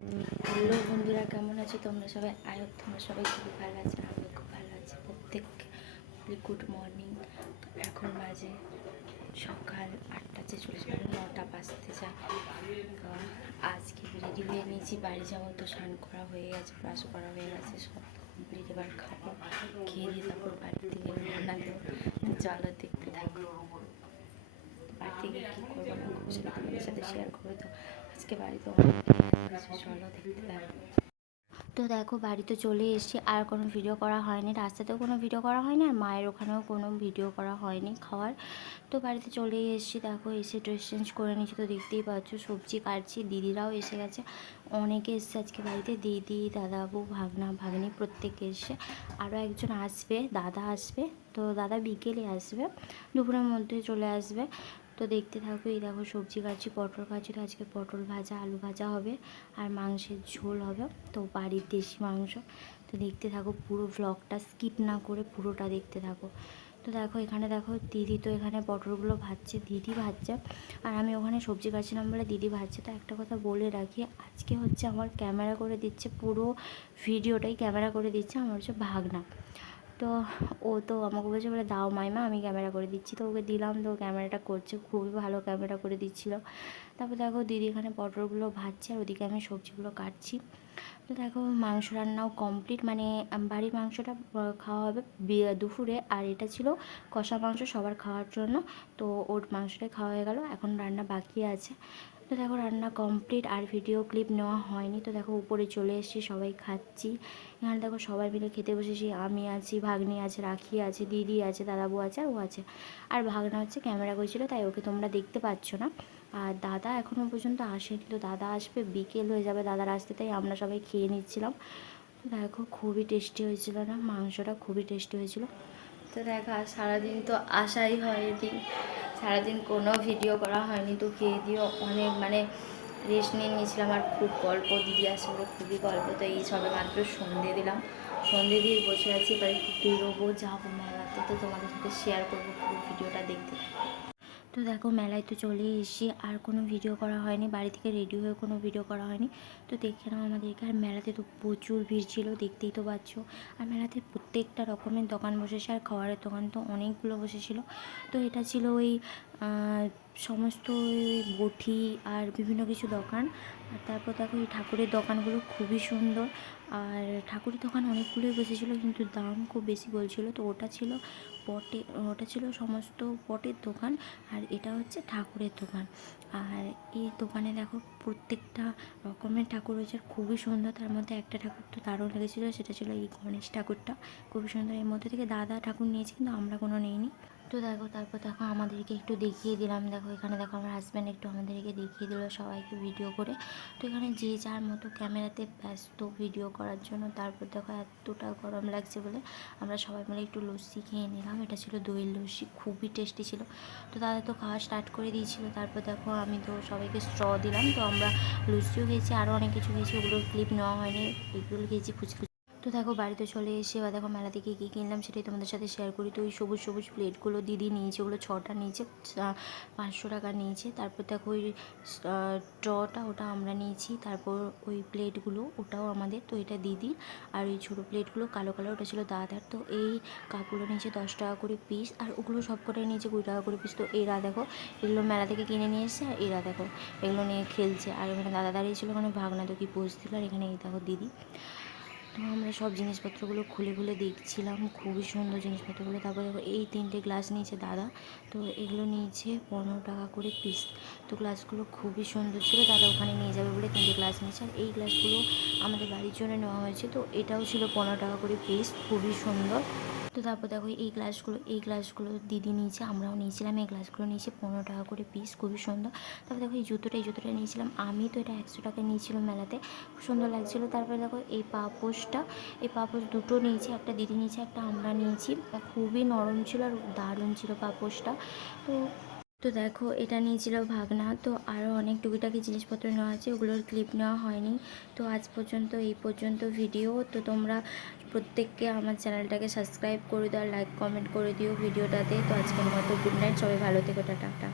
Hello বন্ধুরা, কেমন আছো তোমরা সবাই? তোমরা সবাই খুবই ভালো আছো, আমি খুব ভালো আছি। প্রত্যেককে গুড মর্নিং। এখন বাজে সকাল 8:40, মানে 9টা বাজতে যায়। তো আজকে রেডি হয়ে নিয়েছি, বাড়ি যাবো। তো স্নান করা হয়ে গেছে, ব্রাশ করা হয়ে গেছে, সব কমপ্লিট। এবার খাবো, খেয়ে দিয়ে তারপর বাড়ি থেকে রান্না দেবো। তো চলো দেখতে থাকো বাড়ি থেকে কী করবো না করবো সেটা তোমাদের সাথে শেয়ার করবো। তো আজকে বাড়িতে অনেক চলো দেখতে থাকো। তো দেখো বাড়িতে চলে এসেছি, আর কোনো ভিডিও করা হয়নি, রাস্তাতেও কোনো ভিডিও করা হয়নি, আর মায়ের ওখানেও কোনো ভিডিও করা হয়নি খাওয়ার। তো বাড়িতে চলে এসেছি, দেখো এসে ড্রেস চেঞ্জ করে নিচ্ছি। তো দেখতেই পাচ্ছ সবজি কাটছি, দিদিরাও এসে গেছে, অনেকে এসছে আজকে বাড়িতে, দিদি, দাদাবু, ভাগনা, ভাগ্নি প্রত্যেকে এসে। আরও একজন আসবে, দাদা আসবে। তো দাদা বিকেলে আসবে, দুপুরের মধ্যে চলে আসবে। তো দেখতে থাকো। এই দেখো সবজি কাটছি, পটল কাটছি। তো আজকে পটল ভাজা, আলু ভাজা হবে, আর মাংসের ঝোল হবে, তো বাড়ির দেশি মাংস। তো দেখতে থাকো পুরো ব্লগটা, স্কিপ না করে পুরোটা দেখতে থাকো। তো দেখো এখানে দেখো দিদি তো এখানে পটলগুলো ভাজছে, দিদি ভাজছে, আর আমি ওখানে সবজি কাটছিলাম বলে দিদি ভাজছে। তো একটা কথা বলে রাখি, আজকে হচ্ছে আমার ক্যামেরা করে দিচ্ছে, পুরো ভিডিওটাই ক্যামেরা করে দিচ্ছে আমার হচ্ছে ভাগনা। তো ও তো আমাকে বলছে, বলে দাও মাইমা আমি ক্যামেরা করে দিচ্ছি। তো ওকে দিলাম, তো ক্যামেরাটা করছে, খুবই ভালো ক্যামেরা করে দিচ্ছিলো। তারপর দেখো দিদি এখানে পটলগুলো ভাজছে, আর ওদিকে আমি সবজিগুলো কাটছি। তো দেখো মাংস রান্নাও কমপ্লিট, মানে বাড়ির মাংসটা খাওয়া হবে দুপুরে, আর এটা ছিল কষা মাংস সবার খাওয়ার জন্য। তো ওর মাংসটাই খাওয়া হয়ে গেল, এখন রান্না বাকি আছে। তো দেখো রান্না কমপ্লিট, আর ভিডিও ক্লিপ নেওয়া হয়নি। তো দেখো উপরে চলে এসেছি, সবাই খাচ্ছি। এখানে দেখো সবাই মিলে খেতে বসেছি, আমি আছি, ভাগ্নি আছে, রাখি আছে, দিদি আছে, দাদাবু আছে, আর ও আছে। আর ভাগনা হচ্ছে ক্যামেরা করেছিল, তাই ওকে তোমরা দেখতে পাচ্ছ না। আর দাদা এখনও পর্যন্ত আসেনি, তো দাদা আসবে বিকেল হয়ে যাবে দাদার আসতে, তাই আমরা সবাই খেয়ে নিচ্ছিলাম। তো দেখো খুবই টেস্টি হয়েছিল না, মাংসটা খুবই টেস্টি হয়েছিল। তো দেখো আর সারাদিন তো আসাই হয়নি, সারাদিন কোনো ভিডিও করা হয়নি। তো খেয়ে দিয়েও অনেক মানে রেস্ট নিয়ে নিয়েছিলাম, আর খুব গল্প, দিদি আসলে খুবই গল্প। তো এই সবে মাত্র সন্ধে দিলাম, সন্ধে দিয়ে বসে আছি, এবার একটু বেরোবো, যাবো মেলাতে। তো তোমাদের সাথে শেয়ার করবো পুরো ভিডিওটা দেখতে। তো দেখো মেলায় তো চলে এসেছি, আর কোনো ভিডিও করা হয়নি, বাড়ি থেকে রেডি হয়ে কোনো ভিডিও করা হয়নি। তো দেখে নাও আমাদেরকে, আর মেলাতে তো প্রচুর ভিড় ছিল, দেখতেই তো পাচ্ছ। আর মেলাতে প্রত্যেকটা রকমের দোকান বসেছে, আর খাবারের দোকান তো অনেকগুলো বসেছিল। তো এটা ছিল ওই সমস্ত ওই বটি আর বিভিন্ন কিছু দোকান। আর তারপর দেখো এই ঠাকুরের দোকানগুলো খুবই সুন্দর, আর ঠাকুরের দোকান অনেকগুলোই বসেছিলো, কিন্তু দাম খুব বেশি বলছিল। তো ওটা ছিল সমস্ত পটের দোকান, আর এটা হচ্ছে ঠাকুরের দোকান। আর এই দোকানে দেখো প্রত্যেকটা রকমের ঠাকুর হয়েছে, খুবই সুন্দর। তার মধ্যে একটা ঠাকুর তো দারুণ লেগেছিলো, সেটা ছিল এই গণেশ ঠাকুরটা, খুবই সুন্দর। এর মধ্যে থেকে দাদা ঠাকুর নিয়েছি, কিন্তু আমরা কোনো নিইনি। তো দেখো তারপর দেখো আমাদেরকে একটু দেখিয়ে দিলাম, দেখো এখানে দেখো আমার হাজব্যান্ড একটু আমাদেরকে দেখিয়ে দিল সবাইকে ভিডিও করে। তো এখানে যে যার মতো ক্যামেরাতে ব্যস্ত ভিডিও করার জন্য। তারপর দেখো এতটা গরম লাগছে বলে আমরা সবাই মিলে একটু লস্যি খেয়ে নিলাম, এটা ছিল দইয়ের লস্যি, খুবই টেস্টি ছিল। তো দাদা তো খাওয়া স্টার্ট করে দিয়েছিল। তারপর দেখো আমি তো সবাইকে স্ট্র দিলাম, তো আমরা লস্যিও খেয়েছি, আরও অনেক কিছু খেয়েছি, ওগুলোর ক্লিপ নেওয়া হয়নি, এগুলো খেয়েছি ফুচকা। তো দেখো বাড়িতে চলে এসে বা দেখো মেলা থেকে কী কিনলাম সেটাই তোমাদের সাথে শেয়ার করি। তো ওই সবুজ সবুজ প্লেটগুলো দিদি নিয়েছে, ওগুলো 6টা নিয়েছে, 500 টাকা নিয়েছে। তারপর দেখো ওই ট্রটা ওটা আমরা নিয়েছি। তারপর ওই প্লেটগুলো ওটাও আমাদের, তো এটা দিদির। আর ওই ছোটো প্লেটগুলো কালো কালার ওটা ছিল দাদার। তো এই কাপগুলো নিয়েছে 10 টাকা করে পিস, আর ওগুলো সব কটাই নিয়েছে 20 টাকা করে পিস। তো এরা দেখো এগুলো মেলা থেকে কিনে নিয়ে এসছে, আর এরা দেখো এগুলো নিয়ে খেলছে। আর এখানে দাদা দাঁড়িয়েছিল, ওখানে ভাগনা তো কি পোজ দিল, আর এখানে এই দেখো দিদি। তো আমরা সব জিনিসপত্রগুলো খুলে খুলে দেখছিলাম, খুবই সুন্দর জিনিসপত্রগুলো। তারপরে দেখো এই 3টে গ্লাস নিয়েছে দাদা, তো এগুলো নিয়েছে 15 টাকা করে পিস। তো গ্লাসগুলো খুবই সুন্দর ছিল, দাদা ওখানে নিয়ে যাবে বলে 3টে গ্লাস নিয়েছে। আর এই গ্লাসগুলো আমাদের বাড়ির জন্য নেওয়া হয়েছে, তো এটাও ছিল 15 টাকা করে পিস, খুবই সুন্দর। তো তারপর দেখো এই গ্লাসগুলো দিদি নিয়েছে, আমরাও নিয়েছিলাম। এই গ্লাসগুলো নিয়েছে 15 টাকা করে পিস, খুবই সুন্দর। তারপর দেখো এই জুতোটা নিয়েছিলাম আমি, তো এটা 100 টাকা নিয়েছিলাম মেলাতে, খুব সুন্দর লাগছিলো। তারপরে দেখো এই পাপোশ দুটো নিয়েছি, একটা দিদি নিয়েছে, একটা আমরা নিয়েছি। খুবই নরম ছিল আর দারুণ ছিল পাপোশটা। তো তো দেখো এটা নিয়েছিল ভাগনা। তো আরও অনেক টুকিটাকি জিনিসপত্র নেওয়া আছে, ওগুলোর ক্লিপ নেওয়া হয়নি। তো আজ পর্যন্ত এই পর্যন্ত ভিডিও। তো তোমরা প্রত্যেককে আমার চ্যানেলটাকে সাবস্ক্রাইব করে দিও, আর লাইক কমেন্ট করে দিও ভিডিওটাতে। তো আজকের মতো গুড নাইট, সবাই ভালো থেকো, টাটা।